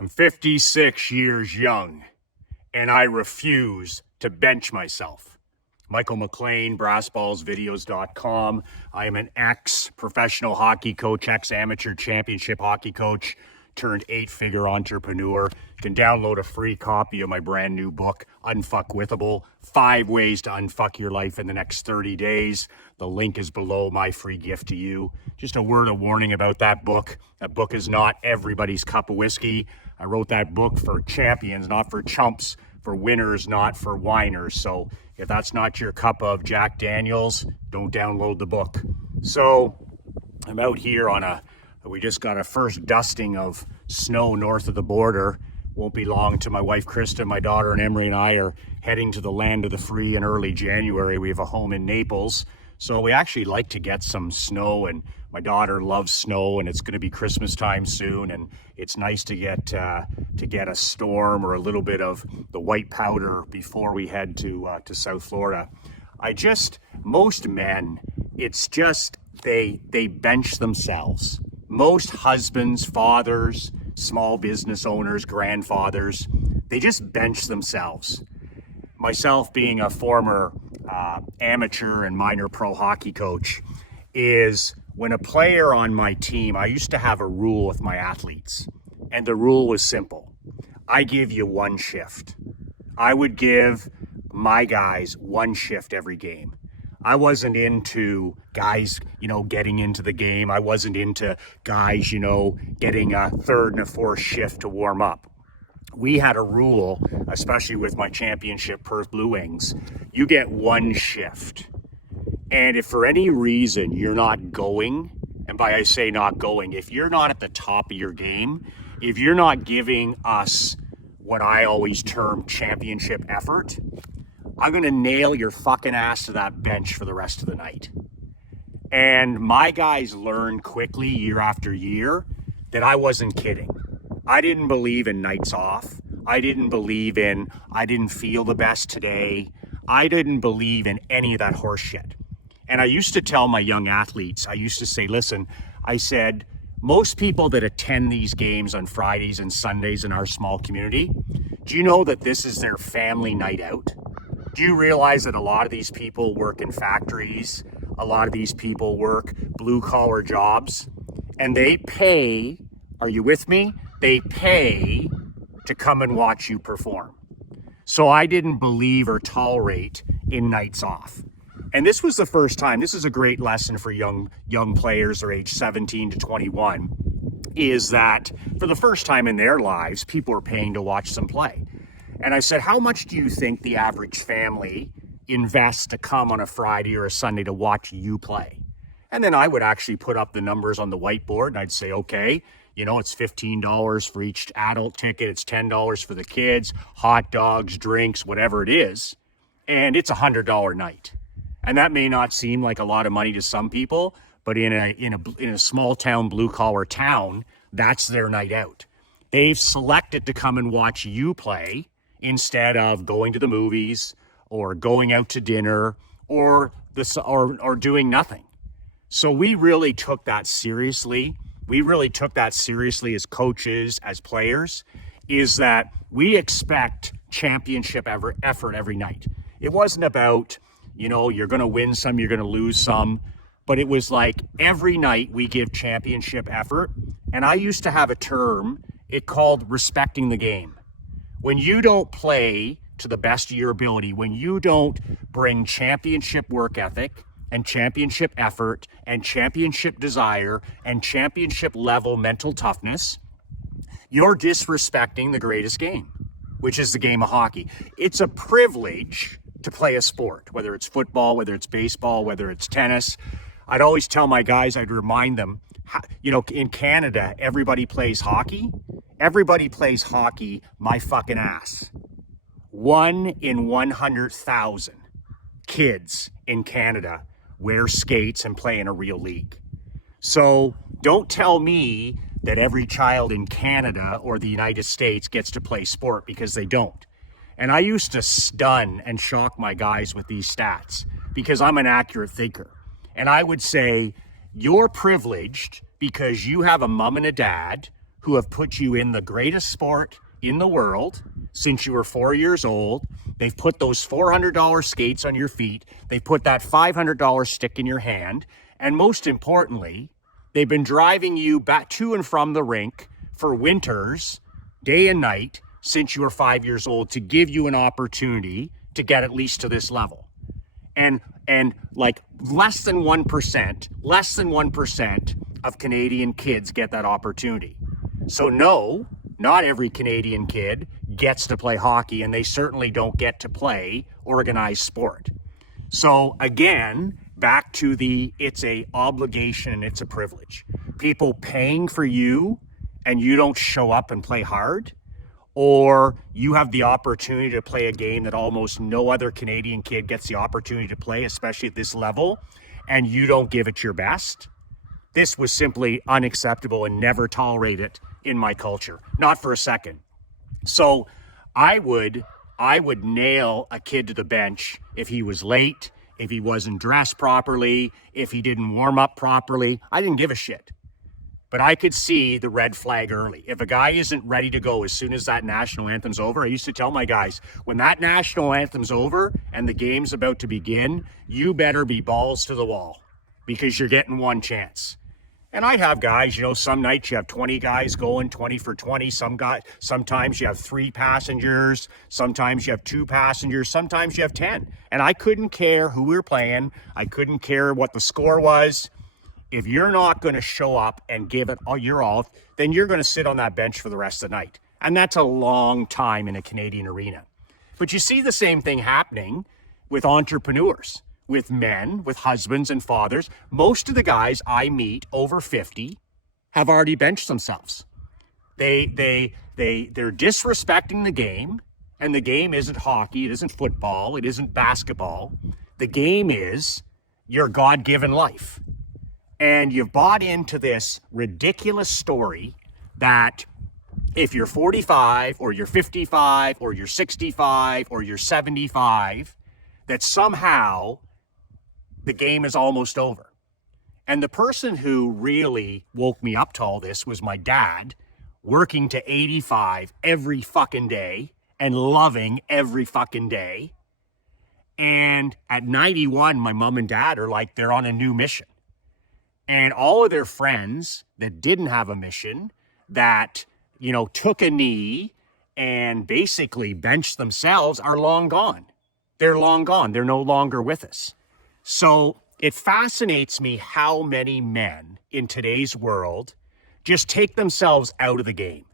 I'm 56 years young, and I refuse to bench myself. Michael McLean, BrassBallsVideos.com. I am an ex-professional hockey coach, ex-amateur championship hockey coach, turned 8-figure entrepreneur. You can download a free copy of my brand new book, Unfuckwithable, 5 Ways to Unfuck Your Life in the Next 30 Days. The link is below, my free gift to you. Just a word of warning about that book. That book is not everybody's cup of whiskey. I wrote that book for champions, not for chumps, for winners, not for whiners. So if that's not your cup of Jack Daniels, don't download the book. So I'm out here we just got a first dusting of snow north of the border. Won't be long till my wife Krista, my daughter, and Emery and I are heading to the land of the free in early January. We have a home in Naples. So we actually like to get some snow, and my daughter loves snow, and it's going to be Christmas time soon, and it's nice to get a storm or a little bit of the white powder before we head to South Florida. Most men, it's just they bench themselves. Most husbands, fathers, small business owners, grandfathers, they just bench themselves. Myself being a former amateur and minor pro hockey coach, is when a player on my team, I used to have a rule with my athletes, and the rule was simple. I give you one shift. I would give my guys one shift every game. I wasn't into guys, getting into the game. I wasn't into guys, getting a third and a fourth shift to warm up. We had a rule, especially with my championship Perth Blue Wings, you get one shift. And if for any reason you're not going, and by I say not going, if you're not at the top of your game, if you're not giving us what I always term championship effort, I'm going to nail your fucking ass to that bench for the rest of the night. And my guys learned quickly year after year that I wasn't kidding. I didn't believe in nights off. I didn't feel the best today. I didn't believe in any of that horse shit. And I used to tell my young athletes, I used to say, listen, I said, most people that attend these games on Fridays and Sundays in our small community, do you know that this is their family night out? Do you realize that a lot of these people work in factories? A lot of these people work blue-collar jobs, and they pay, are you with me? They pay to come and watch you perform. So I didn't believe or tolerate in nights off. And this was the first time, this is a great lesson for young players or age 17 to 21, is that for the first time in their lives, people are paying to watch them play. And I said, how much do you think the average family invests to come on a Friday or a Sunday to watch you play? And then I would actually put up the numbers on the whiteboard, and I'd say, okay, it's $15 for each adult ticket. It's $10 for the kids, hot dogs, drinks, whatever it is. And it's $100 night. And that may not seem like a lot of money to some people, but in a small town, blue collar town, that's their night out. They've selected to come and watch you play instead of going to the movies or going out to dinner or doing nothing. So we really took that seriously. We really took that seriously as coaches, as players, is that we expect championship effort every night. It wasn't about, you're going to win some, you're going to lose some, but it was like every night we give championship effort. And I used to have a term, it called respecting the game. When you don't play to the best of your ability, when you don't bring championship work ethic and championship effort and championship desire and championship level mental toughness, you're disrespecting the greatest game, which is the game of hockey. It's a privilege to play a sport, whether it's football, whether it's baseball, whether it's tennis. I'd always tell my guys, I'd remind them, in Canada, everybody plays hockey. Everybody plays hockey my fucking ass. 1 in 100,000 kids in Canada wear skates and play in a real league. So don't tell me that every child in Canada or the United States gets to play sport, because they don't. And I used to stun and shock my guys with these stats because I'm an accurate thinker. And I would say, you're privileged because you have a mom and a dad who have put you in the greatest sport in the world since you were 4 years old. They've put those $400 skates on your feet. They've put that $500 stick in your hand. And most importantly, they've been driving you back to and from the rink for winters, day and night, since you were 5 years old to give you an opportunity to get at least to this level. And like less than 1% of Canadian kids get that opportunity. So no, not every Canadian kid gets to play hockey, and they certainly don't get to play organized sport. So again, back to it's a obligation and it's a privilege. People paying for you and you don't show up and play hard, or you have the opportunity to play a game that almost no other Canadian kid gets the opportunity to play, especially at this level, and you don't give it your best. This was simply unacceptable and never tolerate it in my culture, not for a second. So I would nail a kid to the bench if he was late, if he wasn't dressed properly, if he didn't warm up properly. I didn't give a shit. But I could see the red flag early. If a guy isn't ready to go as soon as that national anthem's over, I used to tell my guys, when that national anthem's over and the game's about to begin, you better be balls to the wall because you're getting one chance. And I'd have guys, some nights you have 20 guys going, 20 for 20. Sometimes you have 3 passengers. Sometimes you have 2 passengers. Sometimes you have 10. And I couldn't care who we were playing. I couldn't care what the score was. If you're not going to show up and give it all your all, then you're going to sit on that bench for the rest of the night. And that's a long time in a Canadian arena. But you see the same thing happening with entrepreneurs, with men, with husbands and fathers. Most of the guys I meet over 50 have already benched themselves. They're disrespecting the game, and the game isn't hockey, it isn't football, it isn't basketball. The game is your God-given life. And you've bought into this ridiculous story that if you're 45 or you're 55 or you're 65 or you're 75, that somehow the game is almost over. And the person who really woke me up to all this was my dad, working to 85 every fucking day and loving every fucking day. And at 91, my mom and dad are like, they're on a new mission. And all of their friends that didn't have a mission, that, took a knee and basically benched themselves are long gone. They're long gone. They're no longer with us. So it fascinates me how many men in today's world just take themselves out of the game.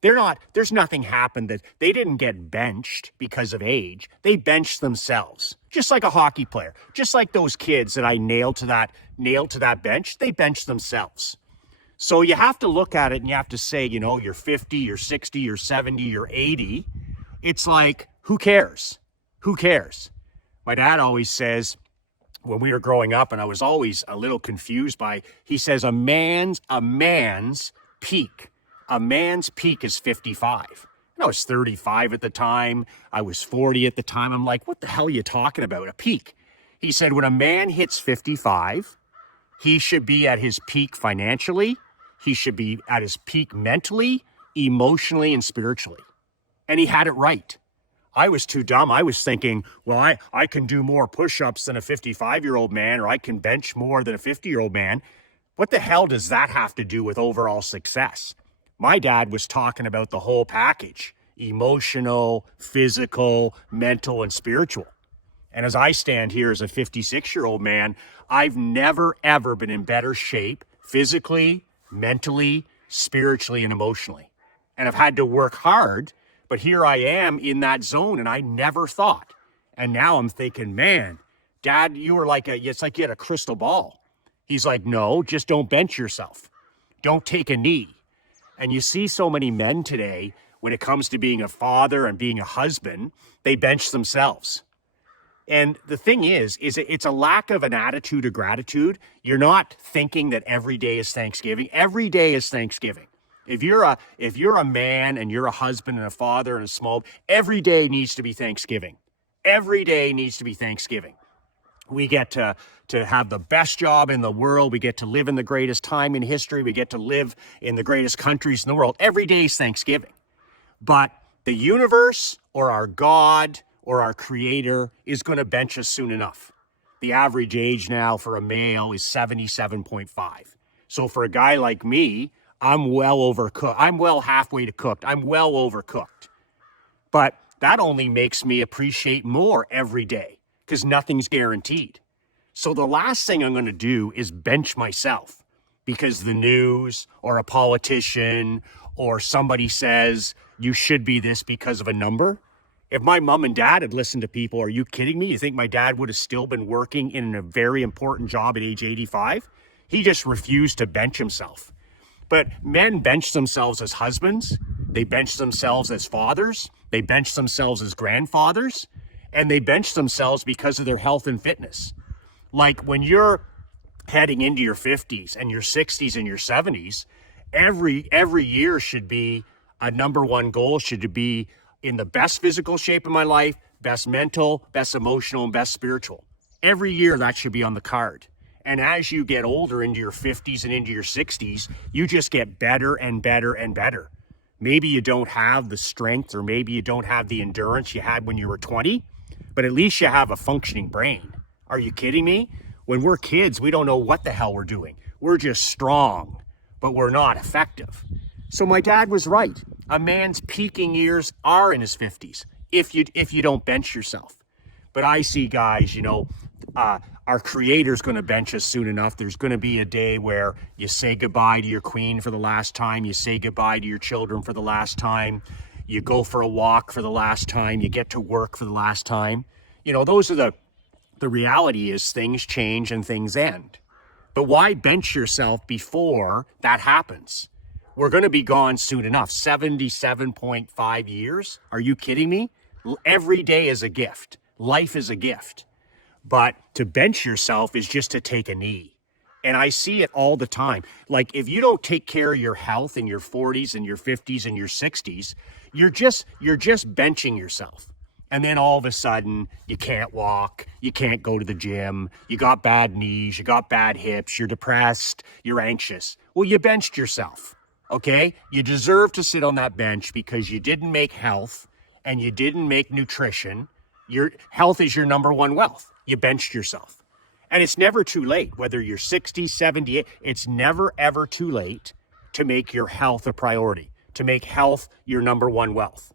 There's nothing happened that they didn't get benched because of age. They benched themselves, just like a hockey player, just like those kids that I nailed to that bench. They benched themselves. So you have to look at it and you have to say, you're 50, you're 60, you're 70, you're 80. It's like, who cares? Who cares? My dad always says, when we were growing up, and I was always a little confused he says, a man's peak. A man's peak is 55. And I was 35 at the time. I was 40 at the time. I'm like, what the hell are you talking about? A peak. He said, when a man hits 55, he should be at his peak financially. He should be at his peak mentally, emotionally, and spiritually. And he had it right. I was too dumb. I was thinking, well, I can do more push-ups than a 55-year-old man, or I can bench more than a 50-year-old man. What the hell does that have to do with overall success? My dad was talking about the whole package: emotional, physical, mental, and spiritual. And as I stand here as a 56-year-old man, I've never, ever been in better shape physically, mentally, spiritually, and emotionally. And I've had to work hard, but here I am in that zone, and I never thought. And now I'm thinking, man, Dad, you were it's like you had a crystal ball. He's like, no, just don't bench yourself. Don't take a knee. And you see so many men today, when it comes to being a father and being a husband, they bench themselves. And the thing is it's a lack of an attitude of gratitude. You're not thinking that every day is Thanksgiving. Every day is Thanksgiving. If you're a man and you're a husband and a father and a small, every day needs to be Thanksgiving. Every day needs to be Thanksgiving. We get to have the best job in the world. We get to live in the greatest time in history. We get to live in the greatest countries in the world. Every day is Thanksgiving. But the universe or our God or our creator is going to bench us soon enough. The average age now for a male is 77.5. So for a guy like me, I'm well overcooked. I'm well halfway to cooked. I'm well overcooked. But that only makes me appreciate more every day because nothing's guaranteed. So the last thing I'm going to do is bench myself because the news or a politician or somebody says you should be this because of a number. If my mom and dad had listened to people, are you kidding me? You think my dad would have still been working in a very important job at age 85? He just refused to bench himself. But men bench themselves as husbands. They bench themselves as fathers. They bench themselves as grandfathers. And they bench themselves because of their health and fitness. Like when you're heading into your 50s and your 60s and your 70s, every year should be a number one goal, should be in the best physical shape of my life, best mental, best emotional, and best spiritual. Every year that should be on the card. And as you get older into your 50s and into your 60s, you just get better and better and better. Maybe you don't have the strength or maybe you don't have the endurance you had when you were 20, but at least you have a functioning brain. Are you kidding me? When we're kids, we don't know what the hell we're doing. We're just strong, but we're not effective. So my dad was right. A man's peaking years are in his 50s if you don't bench yourself. But I see guys, our creator's going to bench us soon enough. There's going to be a day where you say goodbye to your queen for the last time. You say goodbye to your children for the last time. You go for a walk for the last time. You get to work for the last time. Those are the reality is things change and things end. But why bench yourself before that happens? We're going to be gone soon enough. 77.5 years. Are you kidding me? Every day is a gift. Life is a gift. But to bench yourself is just to take a knee. And I see it all the time. Like if you don't take care of your health in your 40s and your 50s and your 60s, you're just benching yourself. And then all of a sudden, you can't walk, you can't go to the gym, you got bad knees, you got bad hips, you're depressed, you're anxious. Well, you benched yourself, okay? You deserve to sit on that bench because you didn't make health and you didn't make nutrition. Your health is your number one wealth. You benched yourself. And it's never too late, whether you're 60, 70, it's never, ever too late to make your health a priority, to make health your number one wealth.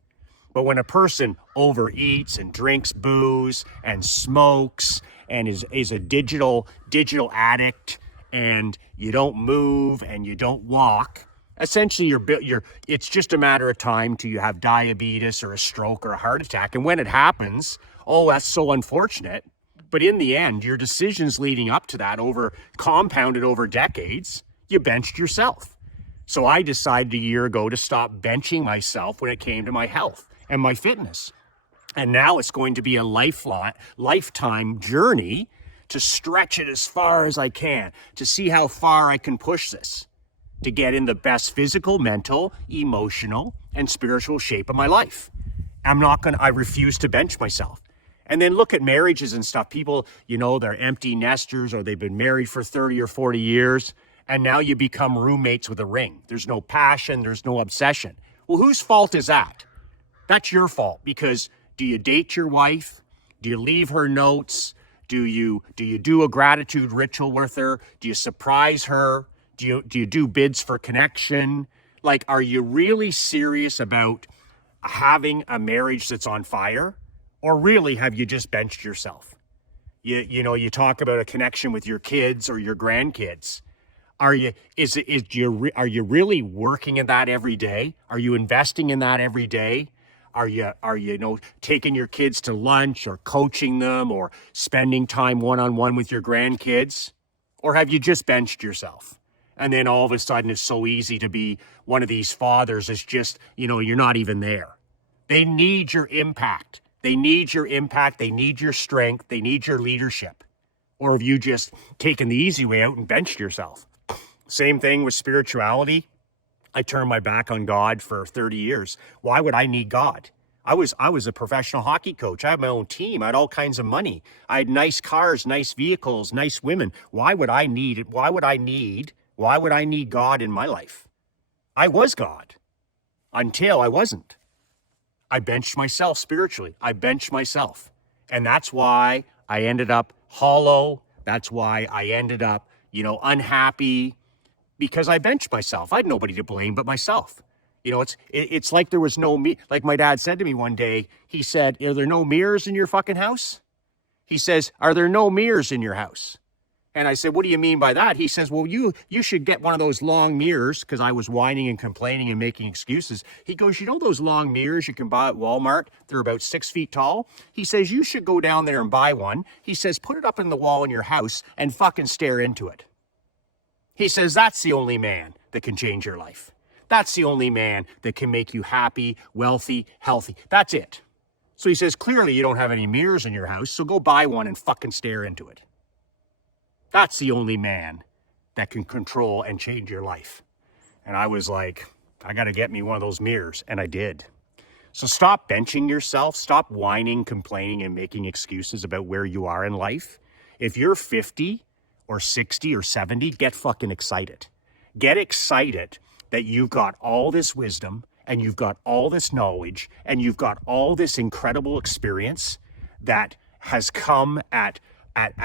But when a person overeats and drinks booze and smokes and is a digital addict and you don't move and you don't walk, essentially it's just a matter of time till you have diabetes or a stroke or a heart attack. And when it happens, that's so unfortunate. But in the end, your decisions leading up to that compounded over decades, you benched yourself. So I decided a year ago to stop benching myself when it came to my health and my fitness. And now it's going to be a lifetime journey to stretch it as far as I can, to see how far I can push this, to get in the best physical, mental, emotional, and spiritual shape of my life. I refuse to bench myself. And then look at marriages and stuff. People, they're empty nesters or they've been married for 30 or 40 years. And now you become roommates with a ring. There's no passion. There's no obsession. Well, whose fault is that? That's your fault because do you date your wife? Do you leave her notes? Do you do a gratitude ritual with her? Do you surprise her? Do you do bids for connection? Like, are you really serious about having a marriage that's on fire? Or really have you just benched yourself? You talk about a connection with your kids or your grandkids. Are you really working in that every day? Are you investing in that every day? Are you taking your kids to lunch or coaching them or spending time one-on-one with your grandkids? Or have you just benched yourself? And then all of a sudden it's so easy to be one of these fathers. It's just, you're not even there. They need your impact. They need your impact. They need your strength. They need your leadership. Or have you just taken the easy way out and benched yourself? Same thing with spirituality. I turned my back on God for 30 years. Why would I need God? I was a professional hockey coach. I had my own team. I had all kinds of money. I had nice cars, nice vehicles, nice women. Why would I need God in my life? I was God until I wasn't. I benched myself spiritually. I benched myself. And that's why I ended up hollow. That's why I ended up, unhappy, because I benched myself. I had nobody to blame but myself. It's like there was like my dad said to me one day, he said, "Are there no mirrors in your fucking house?" He says, "Are there no mirrors in your house?" And I said, "What do you mean by that?" He says, "Well, you should get one of those long mirrors," because I was whining and complaining and making excuses. He goes, "You know those long mirrors you can buy at Walmart? They're about 6 feet tall." He says, "You should go down there and buy one." He says, "Put it up in the wall in your house and fucking stare into it." He says, "That's the only man that can change your life. That's the only man that can make you happy, wealthy, healthy. That's it." So he says, "Clearly you don't have any mirrors in your house, so go buy one and fucking stare into it. That's the only man that can control and change your life." And I was like, I got to get me one of those mirrors. And I did. So stop benching yourself. Stop whining, complaining, and making excuses about where you are in life. If you're 50 or 60 or 70, get fucking excited. Get excited that you've got all this wisdom and you've got all this knowledge and you've got all this incredible experience that has come at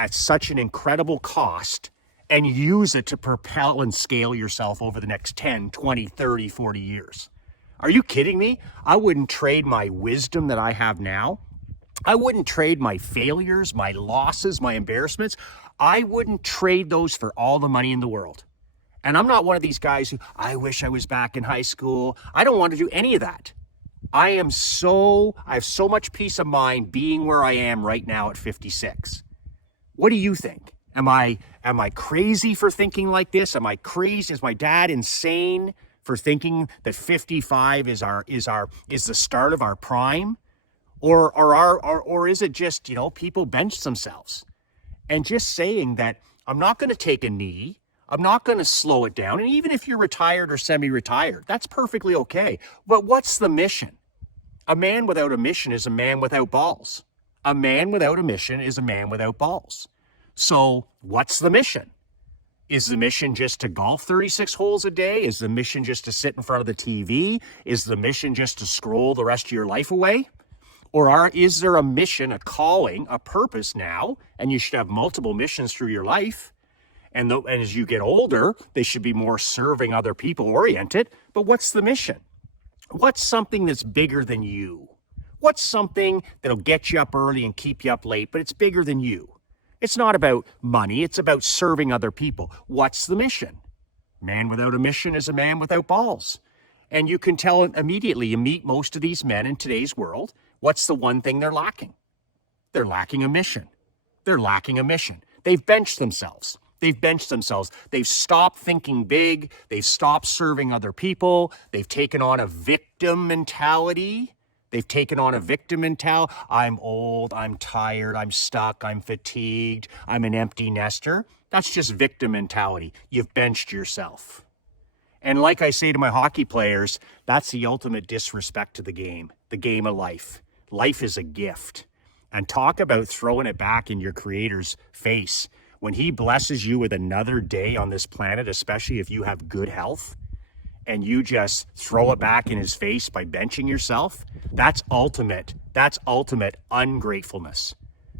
such an incredible cost, and use it to propel and scale yourself over the next 10, 20, 30, 40 years. Are you kidding me? I wouldn't trade my wisdom that I have now. I wouldn't trade my failures, my losses, my embarrassments. I wouldn't trade those for all the money in the world. And I'm not one of these guys who, I wish I was back in high school. I don't want to do any of that. I have so much peace of mind being where I am right now at 56. What do you think? Am I crazy for thinking like this? Am I crazy? Is my dad insane for thinking that 55 is the start of our prime? Or is it just, people bench themselves? And just saying that I'm not going to take a knee. I'm not going to slow it down. And even if you're retired or semi-retired, that's perfectly okay. But what's the mission? A man without a mission is a man without balls. A man without a mission is a man without balls. So what's the mission? Is the mission just to golf 36 holes a day? Is the mission just to sit in front of the TV? Is the mission just to scroll the rest of your life away? Or is there a mission, a calling, a purpose now? And you should have multiple missions through your life. And as you get older, they should be more serving other people oriented. But what's the mission? What's something that's bigger than you? What's something that'll get you up early and keep you up late, but it's bigger than you? It's not about money. It's about serving other people. What's the mission? Man without a mission is a man without balls. And you can tell immediately, you meet most of these men in today's world, what's the one thing they're lacking? They're lacking a mission. They're lacking a mission. They've benched themselves. They've stopped thinking big. They've stopped serving other people. They've taken on a victim mentality. I'm old, I'm tired, I'm stuck, I'm fatigued, I'm an empty nester. That's just victim mentality. You've benched yourself. And like I say to my hockey players, that's the ultimate disrespect to the game of life. Life is a gift. And talk about throwing it back in your creator's face. When he blesses you with another day on this planet, especially if you have good health, and you just throw it back in his face by benching yourself, that's ultimate ungratefulness.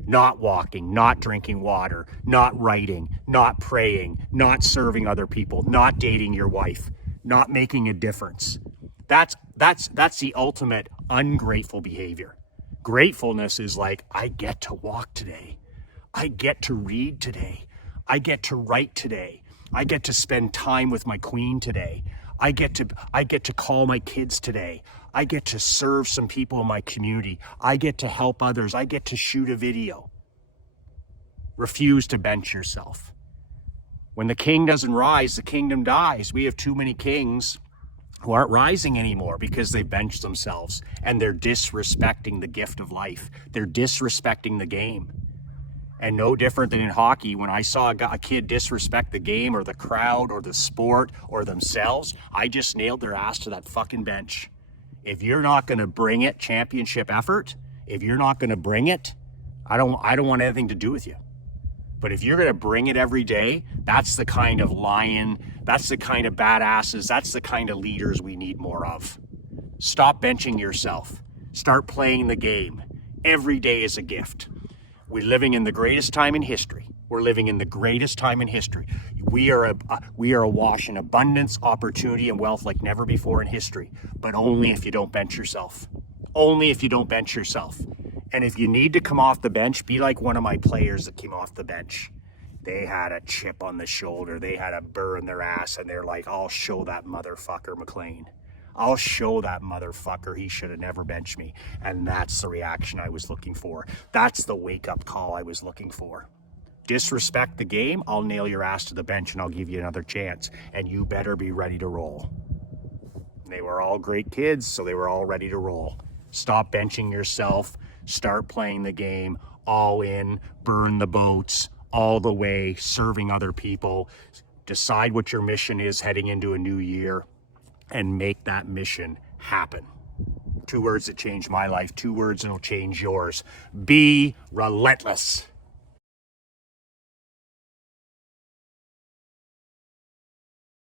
Not walking, not drinking water, not writing, not praying, not serving other people, not dating your wife, not making a difference. That's the ultimate ungrateful behavior. Gratefulness is like, I get to walk today. I get to read today. I get to write today. I get to spend time with my queen today. I get to call my kids today. I get to serve some people in my community. I get to help others. I get to shoot a video. Refuse to bench yourself. When the king doesn't rise, the kingdom dies. We have too many kings who aren't rising anymore because they benched themselves, and they're disrespecting the gift of life. They're disrespecting the game. And no different than in hockey, when I saw a kid disrespect the game or the crowd or the sport or themselves, I just nailed their ass to that fucking bench. If you're not going to bring it, championship effort, if you're not going to bring it, I don't want anything to do with you. But if you're going to bring it every day, that's the kind of lion, that's the kind of badasses, that's the kind of leaders we need more of. Stop benching yourself. Start playing the game. Every day is a gift. We're living in the greatest time in history. We're living in the greatest time in history. We are awash in abundance, opportunity, and wealth like never before in history. But only if you don't bench yourself. Only if you don't bench yourself. And if you need to come off the bench, be like one of my players that came off the bench. They had a chip on the shoulder. They had a burr in their ass, and they're like, I'll show that motherfucker McLean. I'll show that motherfucker he should have never benched me. And that's the reaction I was looking for. That's the wake-up call I was looking for. Disrespect the game, I'll nail your ass to the bench and I'll give you another chance. And you better be ready to roll. They were all great kids, so they were all ready to roll. Stop benching yourself. Start playing the game all in, burn the boats all the way, serving other people. Decide what your mission is heading into a new year and make that mission happen. 2 words that changed my life, 2 words that'll change yours. Be relentless.